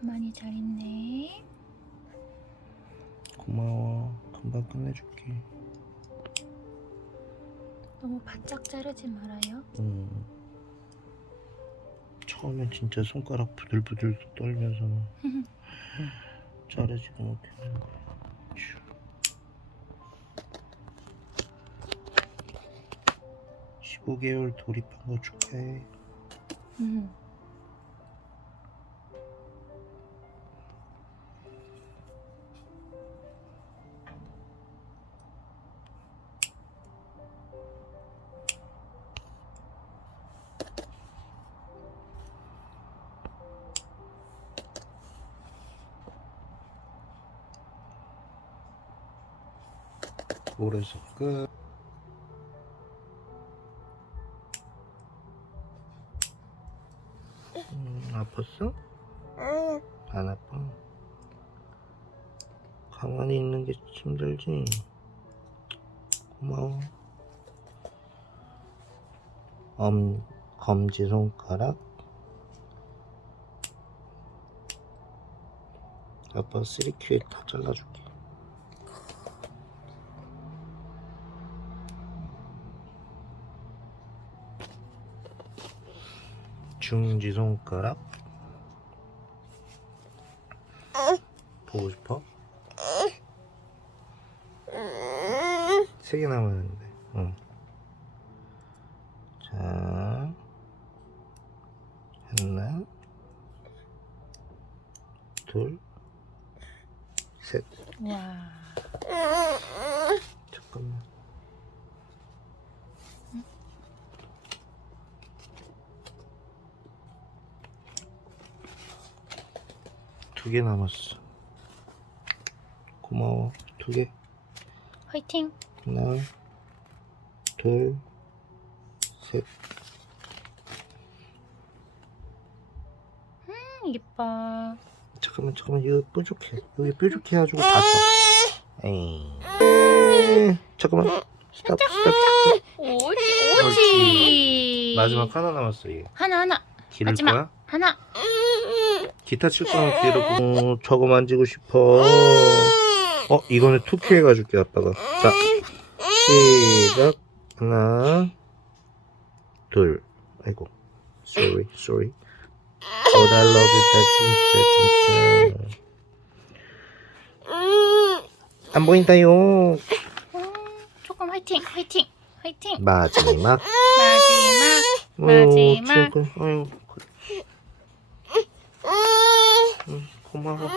가만히 잘 있네. 고마워. 금방 끝내줄게. 너무 바짝 자르지 말아요. 음. 처음엔 진짜 손가락 부들부들 떨면서 자르지도 못했는데. 휴. (15개월) 돌입한 거 축하해 음. 올해서 끝 음, 아팠어? 안 아파? 가만히 있는 게 힘들지? 고마워 엄, 검지 손가락 아빠 3큐에 다 잘라줄게 중지 손가락 보고 싶어? 세 개 남았는데 응. 자 하나 둘셋 와. 잠깐만 두 개 남았어 고마워 두 개 화이팅. 하나 둘 셋 음, 예뻐. 잠깐만 잠깐만 이거 뾰족해 여기 뾰족해 가지고 다쳐 에이 잠깐만 스탑 스탑 스탑 오지 오지. 마지막 하나 남았어 이게 하나 하나 기를 마지막. 거야? 하나. 기타 칠 거면 기르고 어, 저거 만지고 싶어. 어 이거는 투키 해가줄게 아빠가. 자 시작. 하나 둘. 아이고 sorry sorry. 어나 러브다 진짜 진짜. 안 보인다요. 음, 조금 화이팅 화이팅 화이팅. 마지막. 마지막. 마지막. 아유, 응, 고마워.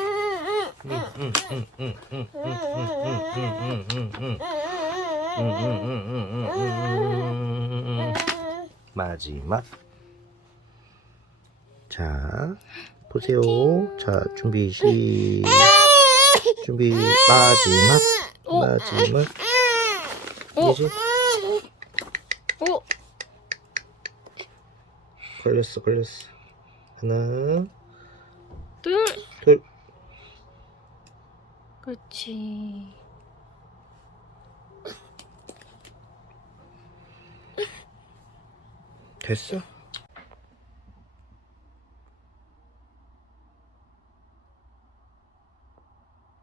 마지막. 자, 보세요. 자, 준비 시. 준비 마지막. 마지막. 이제 걸렸어, 걸렸어. 하나. 둘. 둘. 그렇지. 됐어?